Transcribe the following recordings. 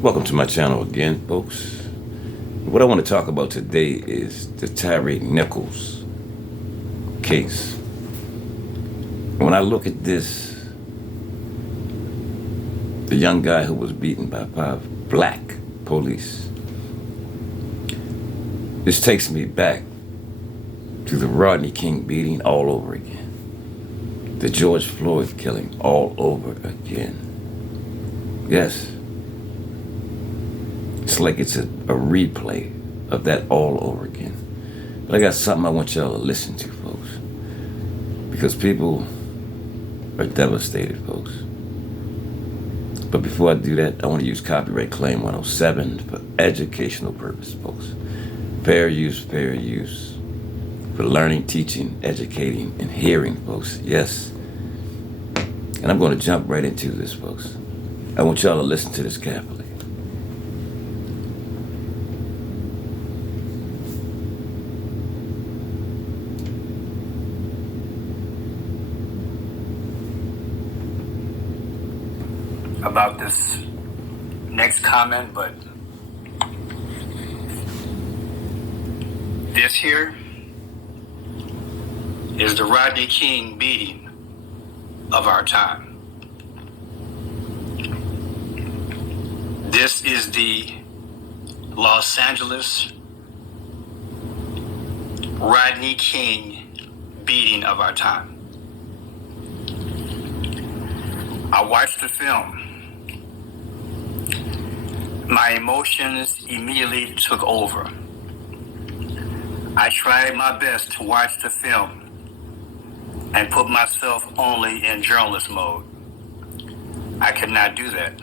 Welcome to my channel again, folks. What I want to talk about today is the Tyre Nichols case. When I look at this, the young guy who was beaten by 5 black police, this takes me back to the Rodney King beating all over again. The George Floyd killing all over again. Yes. It's like it's a replay of that all over again. But I got something I want y'all to listen to, folks. Because people are devastated, folks. But before I do that, I want to use copyright claim 107 for educational purpose, folks. Fair use for learning, teaching, educating, and hearing, folks. Yes. And I'm going to jump right into this, folks. I want y'all to listen to this carefully. About this next comment, but this here is the Rodney King beating of our time. This is the Los Angeles Rodney King beating of our time. I watched the film. My emotions immediately took over. I tried my best to watch the film and put myself only in journalist mode. I could not do that.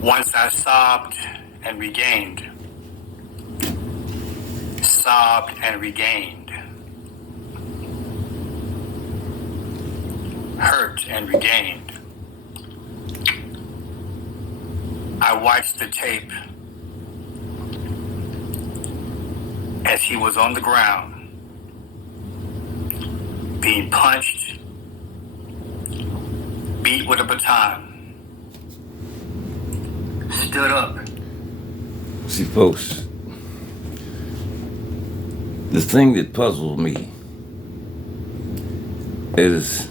Once I sobbed and regained, hurt and regained. I watched the tape as he was on the ground, being punched, beat with a baton, stood up. See, folks, the thing that puzzled me is,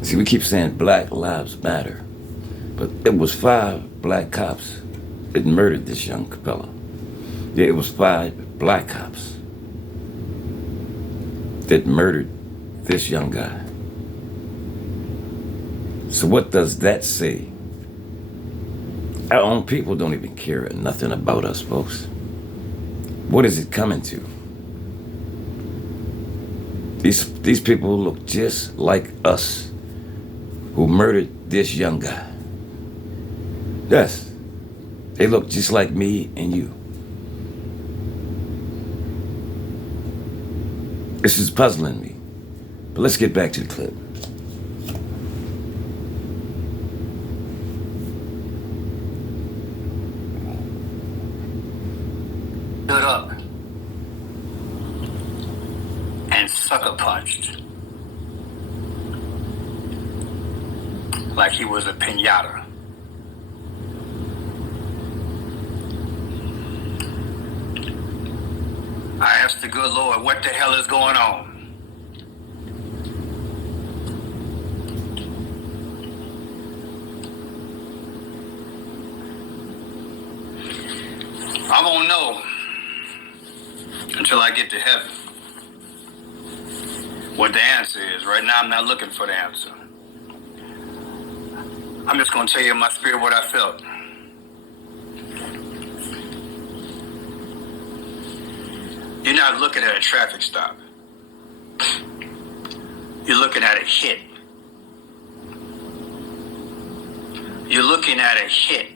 see, we keep saying Black Lives Matter. But it was 5 black cops that murdered this young Capella. Yeah, it was 5 black cops that murdered this young guy. So what does that say? Our own people don't even care nothing about us, folks. What is it coming to? These people look just like us who murdered this young guy. Yes, they look just like me and you. This is puzzling me. But let's get back to the clip. Stood up and sucker punched like he was a piñata. I asked the good Lord, what the hell is going on? I won't know until I get to heaven what the answer is. Right now, I'm not looking for the answer. I'm just going to tell you in my spirit what I felt. You're not looking at a traffic stop. You're looking at a hit. You're looking at a hit.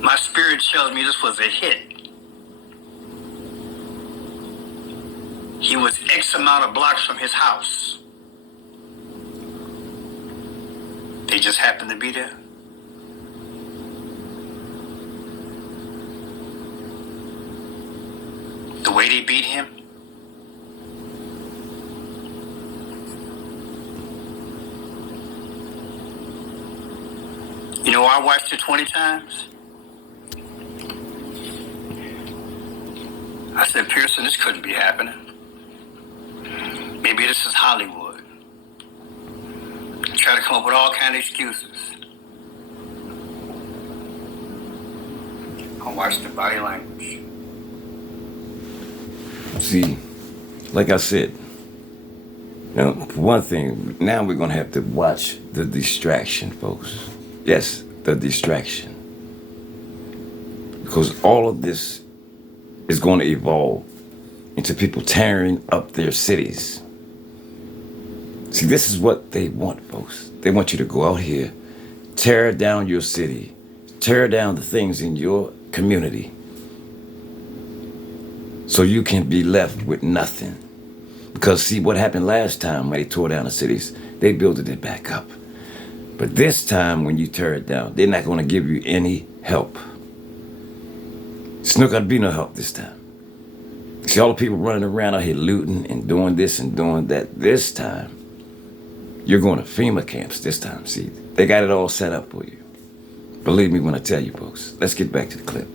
My spirit tells me this was a hit. He was X amount of blocks from his house. They just happened to be there. The way they beat him, You know, I watched it 20 times. I said, Pearson, this couldn't be happening. Maybe this is Hollywood. I try to come up with all kinds of excuses. I watched the body language. See, like I said, now, for one thing, now we're going to have to watch the distraction, folks. Yes, the distraction. Because all of this is going to evolve into people tearing up their cities. See, this is what they want, folks. They want you to go out here, tear down your city, tear down the things in your community, so you can be left with nothing. Because see, what happened last time when they tore down the cities, they built it back up. But this time when you tear it down, they're not going to give you any help. It's not going to be no help this time. See, all the people running around out here looting and doing this and doing that. This time, you're going to FEMA camps this time. See, they got it all set up for you. Believe me when I tell you, folks. Let's get back to the clip.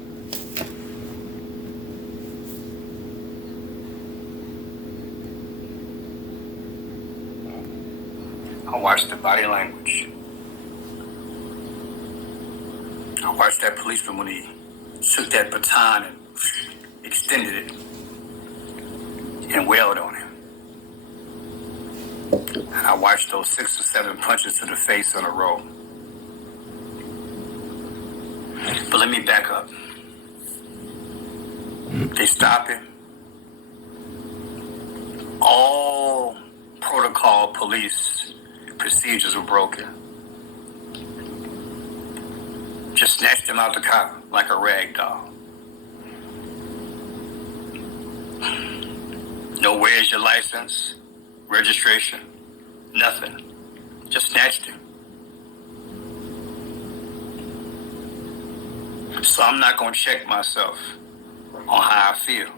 I watched the body language. I watched that policeman when he took that baton and extended it and wailed on him. And I watched those 6 or 7 punches to the face in a row. But let me back up. They stopped him. All protocol police procedures were broken. Just snatched him out the car like a rag doll. No, where's your license, registration, nothing. Just snatched him. So I'm not going to check myself on how I feel.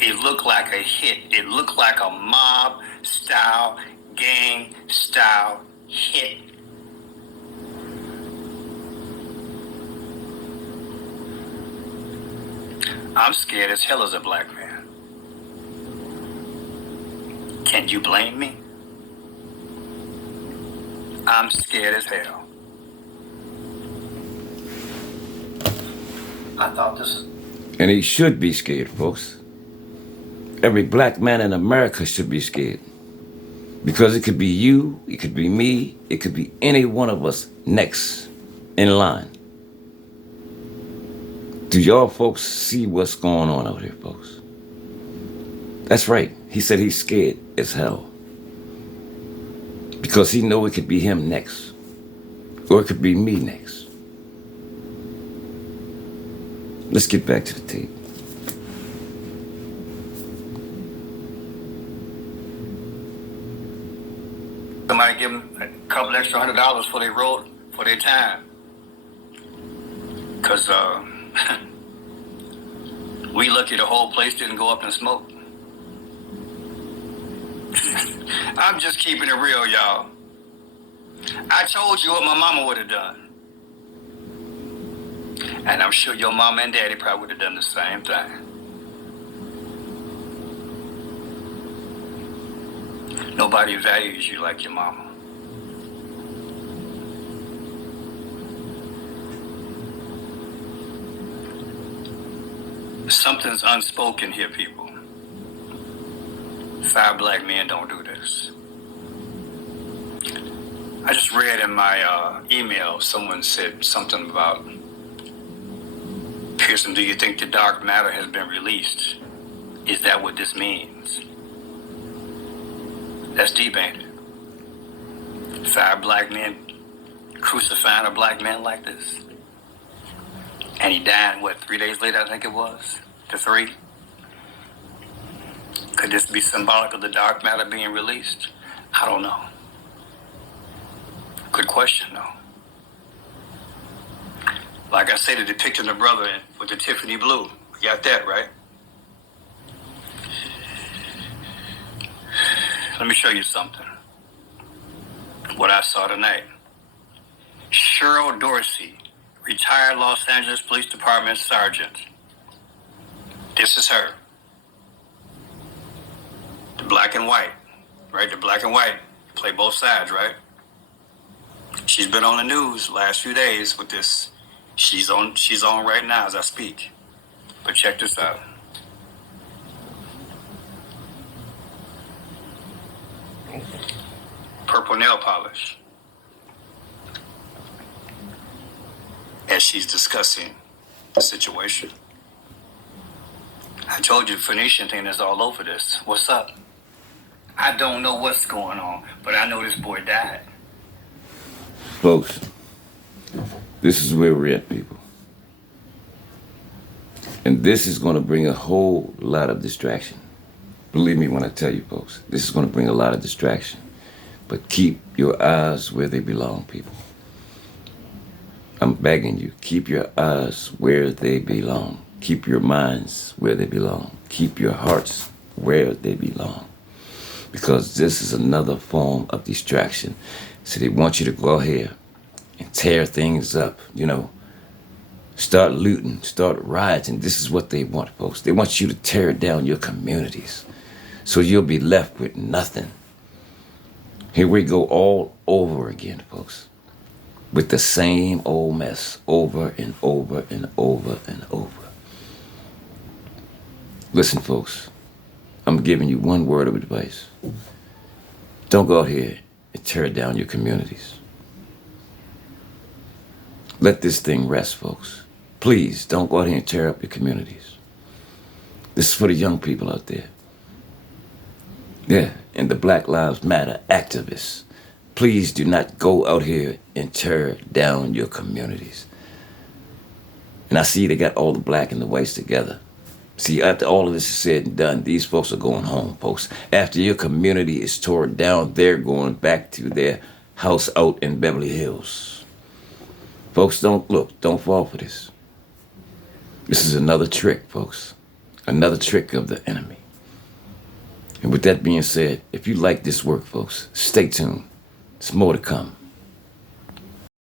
It looked like a hit. It looked like a mob-style, gang-style hit. I'm scared as hell as a black man. Can you blame me? I'm scared as hell. I thought this... And he should be scared, folks. Every black man in America should be scared. Because it could be you, it could be me, it could be any one of us next in line. Do y'all folks see what's going on out here, folks? That's right. He said he's scared as hell. Because he know it could be him next. Or it could be me next. Let's get back to the tape. Somebody give them a couple extra $100 for their road, for their time. Because we lucky the whole place didn't go up in smoke. I'm just keeping it real, y'all. I told you what my mama would have done. And I'm sure your mama and daddy probably would have done the same thing. Nobody values you like your mama. Something's unspoken here, people. 5 black men don't do this. I just read in my email, someone said something about, Pearson, do you think the dark matter has been released? Is that what this means? That's deep, ain't it? 5 black men crucifying a black man like this. And he died, what, 3 days later, I think it was? To 3? Could this be symbolic of the dark matter being released? I don't know. Good question, though. Like I say, the depiction of brother with the Tiffany blue. You got that, right? Let me show you something. What I saw tonight. Cheryl Dorsey, retired Los Angeles Police Department sergeant. This is her. The black and white, right? The black and white play both sides, right? She's been on the news last few days with this. She's on right now as I speak. But check this out. Purple nail polish. As she's discussing the situation. I told you the Phoenician thing is all over this. What's up? I don't know what's going on, but I know this boy died. Folks, this is where we're at, people. And this is going to bring a whole lot of distraction. Believe me when I tell you, folks, this is going to bring a lot of distraction. But keep your eyes where they belong, people. I'm begging you, keep your eyes where they belong. Keep your minds where they belong. Keep your hearts where they belong. Because this is another form of distraction. So they want you to go ahead and tear things up, start looting, start rioting. This is what they want, folks. They want you to tear down your communities so you'll be left with nothing. Here we go all over again, folks, with the same old mess over and over and over and over. Listen, folks, I'm giving you one word of advice. Don't go out here and tear down your communities. Let this thing rest, folks. Please don't go out here and tear up your communities. This is for the young people out there. Yeah, and the Black Lives Matter activists. Please do not go out here and tear down your communities. And I see they got all the black and the whites together. See, after all of this is said and done, these folks are going home, folks. After your community is torn down, they're going back to their house out in Beverly Hills. Folks, don't fall for this. This is another trick, folks. Another trick of the enemy. And with that being said, if you like this work, folks, stay tuned. There's more to come.